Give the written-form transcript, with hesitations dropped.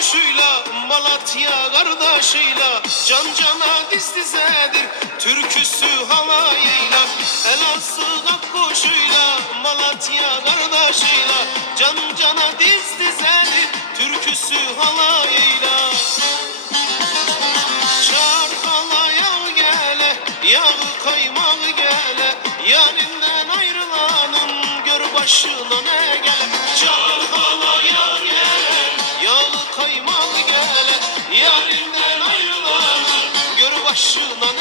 koşuyla, Malatya kardeşiyle, can cana diz dizedir, türküsü halayıyla. Elazığ koşuyla, Malatya kardeşiyle, can cana diz dizedir, türküsü halayıyla. Çar halaya gele, yağı kaymağı gele, yarinden ayrılanın gör başına ne gele. Çar halaya gele, yağı kaymağı gele, yarinden ayrılanın gör başına ne